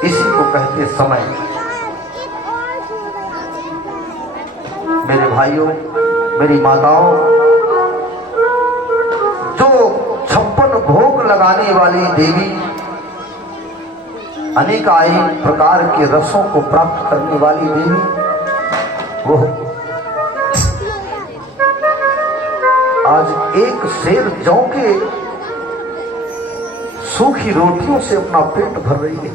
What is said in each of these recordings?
इसी को कहते समय। मेरे भाइयों, मेरी माताओं, जो 56 भोग लगाने वाली देवी, अनेकाई प्रकार के रसों को प्राप्त करने वाली देवी, वो आज एक सेर जौ के सूखी रोटियों से अपना पेट भर रही है।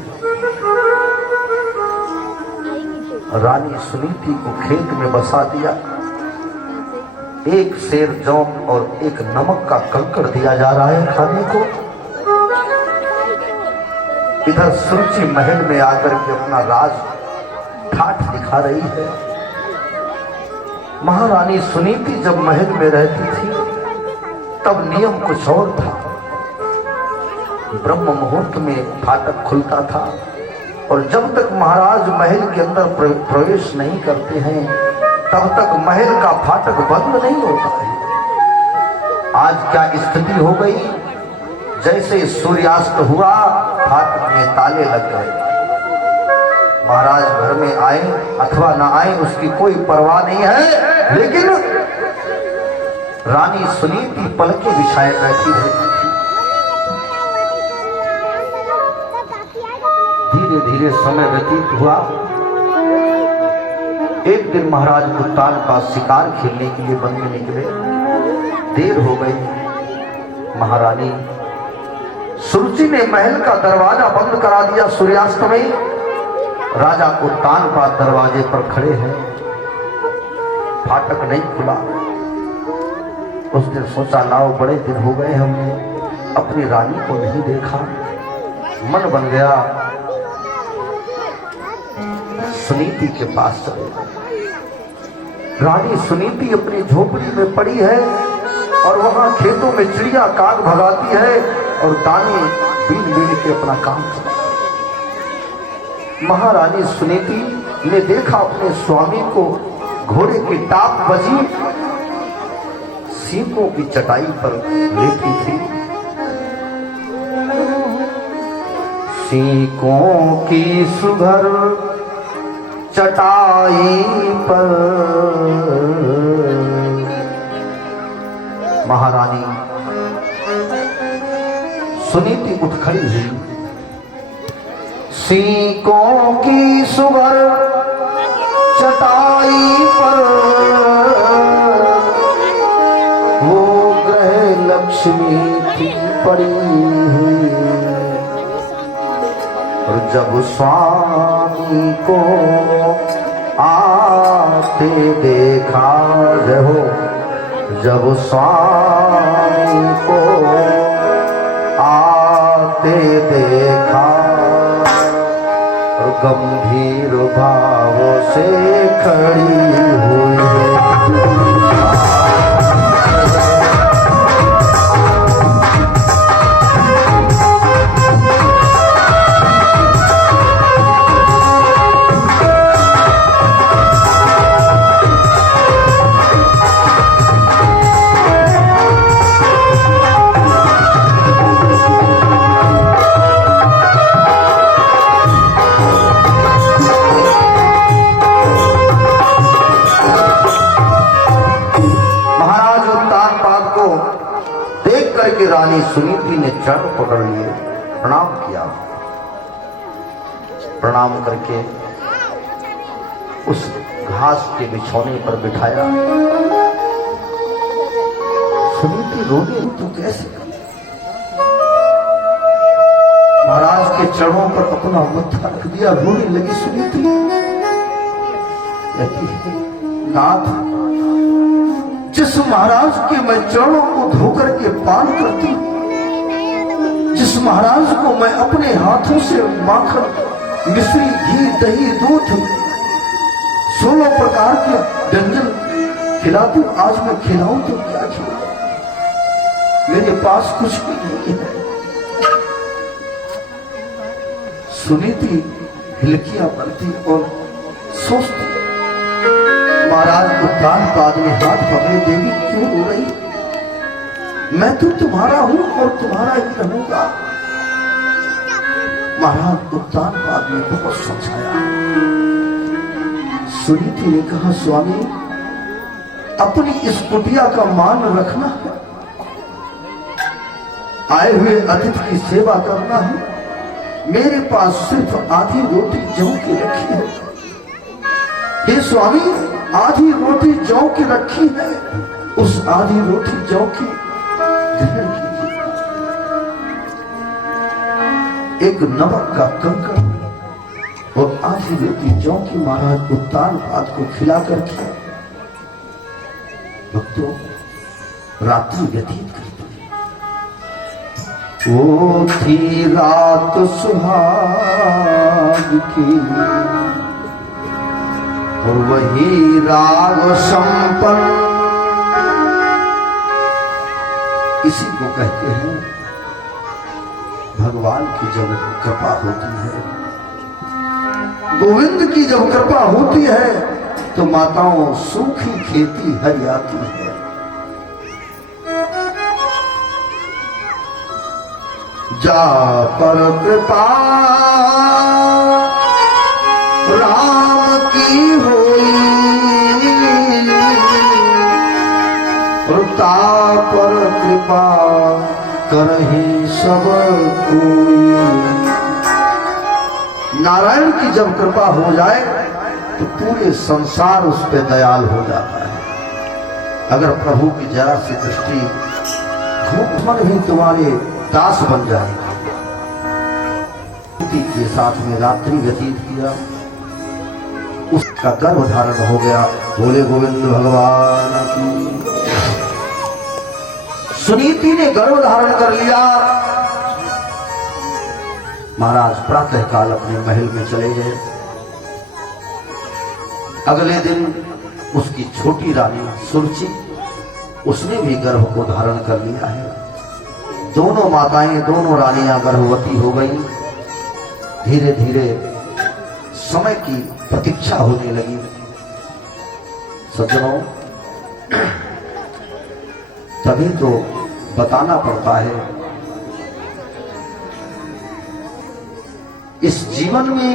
रानी सुनीति को खेत में बसा दिया, एक सेर जौ और एक नमक का कंकड़ दिया जा रहा है खाने को। इधर सुरुचि महल में आकर के अपना राज ठाठ दिखा रही है। महारानी सुनीति जब महल में रहती थी तब नियम कुछ और था। ब्रह्म मुहूर्त में फाटक खुलता था और जब तक महाराज महल के अंदर प्रवेश नहीं करते हैं तब तक महल का फाटक बंद नहीं होता है। आज क्या स्थिति हो गई, जैसे सूर्यास्त हुआ फाटक में ताले लग गए। महाराज घर में आए अथवा ना आए उसकी कोई परवाह नहीं है, लेकिन रानी सुनीति पलके बिछाए बैठी रहती थी। धीरे धीरे समय व्यतीत हुआ। एक दिन महाराज उत्तान का शिकार खेलने के लिए वन में निकले। देर हो गई। महारानी सुरुचि ने महल का दरवाजा बंद करा दिया। सूर्यास्त में राजा उत्तानपाद दरवाजे पर खड़े हैं, फाटक नहीं खुला। उसने सोचा लाओ, बड़े दिन हो गए हमने अपनी रानी को नहीं देखा। मन बन गया सुनीति के पास चले। रानी सुनीति अपनी झोपड़ी में पड़ी है और वहां खेतों में चिड़िया काग भगाती है और दाने बीन बीन के अपना काम करती। महारानी सुनीति ने देखा अपने स्वामी को घोड़े की टाप बजी, सीकों की चटाई पर लेटी थी। सीकों की सुघर चटाई पर महारानी सुनीति उठ खड़ी हुई। सीकों की सुघर चटाई पर वो ग्रह लक्ष्मी थी पड़ी हुई। और जब स्वामी को आते देखा, रहो जब स्वामी को आते देखा, गंभीर भाव से खड़ी हुई। रानी सुनीति ने चरण पकड़ लिए, प्रणाम किया। प्रणाम करके उस घास के बिछौने पर बिठाया। सुनीति रोने, तू कैसे? महाराज के चरणों पर अपना मत्था रख दिया, रोने लगी सुनीति। नाथ, जिस महाराज के मैं चरणों को धोकर के पान करती हूं, जिस महाराज को मैं अपने हाथों से माखन, मिश्री, घी, दही, दूध, 16 प्रकार के व्यंजन खिलाती हूं, आज मैं खिलाऊं तो क्या खिलाऊं? मेरे पास कुछ भी नहीं है। सुनीति हिलकियां बनती और सोचती, महाराज उत्तानपाद ने हाथ पकड़े, देवी क्यों रो रही? मैं तो तुम्हारा हूं और तुम्हारा ही रहूंगा। महाराज उत्तानपाद में बहुत समझाया। सुनीति ने कहा, स्वामी अपनी इस कुटिया का मान रखना है, आए हुए अतिथि की सेवा करना है। मेरे पास सिर्फ आधी रोटी जौ की रखी है। हे स्वामी, आधी रोटी जौ की रखी है, उस आधी रोटी जौ की ग्रहण कीजिए। एक नमक का कंकड़ और आधी रोटी जौ की महाराज उत्तानपाद को खिला करके भक्तों रात्रि व्यतीत करते। वो थी रात सुहाग की और वही राग संपन्न, इसी को कहते हैं भगवान की जब कृपा होती है, गोविंद की जब कृपा होती है तो माताओं सूखी खेती हरियाती है। जा पर कृपा राम की होई, ता पर कृपा करहि सब कोई। नारायण की जब कृपा हो जाए तो पूरे संसार उस पे दयाल हो जाता है। अगर प्रभु की जरा सी दृष्टि घूमन भी तुम्हारे दास बन जाएगा। के साथ में रात्रि व्यतीत किया, उसका गर्भ धारण हो गया। बोले गोविंद भगवान की। सुनीति ने गर्भ धारण कर लिया। महाराज प्रातः काल अपने महल में चले गए। अगले दिन उसकी छोटी रानी सुरुचि, उसने भी गर्भ को धारण कर लिया है। दोनों माताएं, दोनों रानियां गर्भवती हो गई। धीरे धीरे समय की प्रतीक्षा होने लगी। सज्जनों, तभी तो बताना पड़ता है, इस जीवन में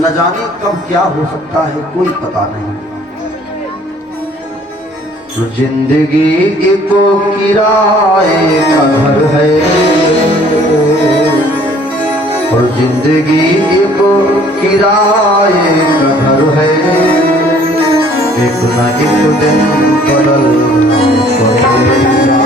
न जाने कब क्या हो सकता है, कोई पता नहीं। तो जिंदगी एक किराए का घर है और जिंदगी एक किराए का घर है, एक न एक दिन बदल पड़ेगा।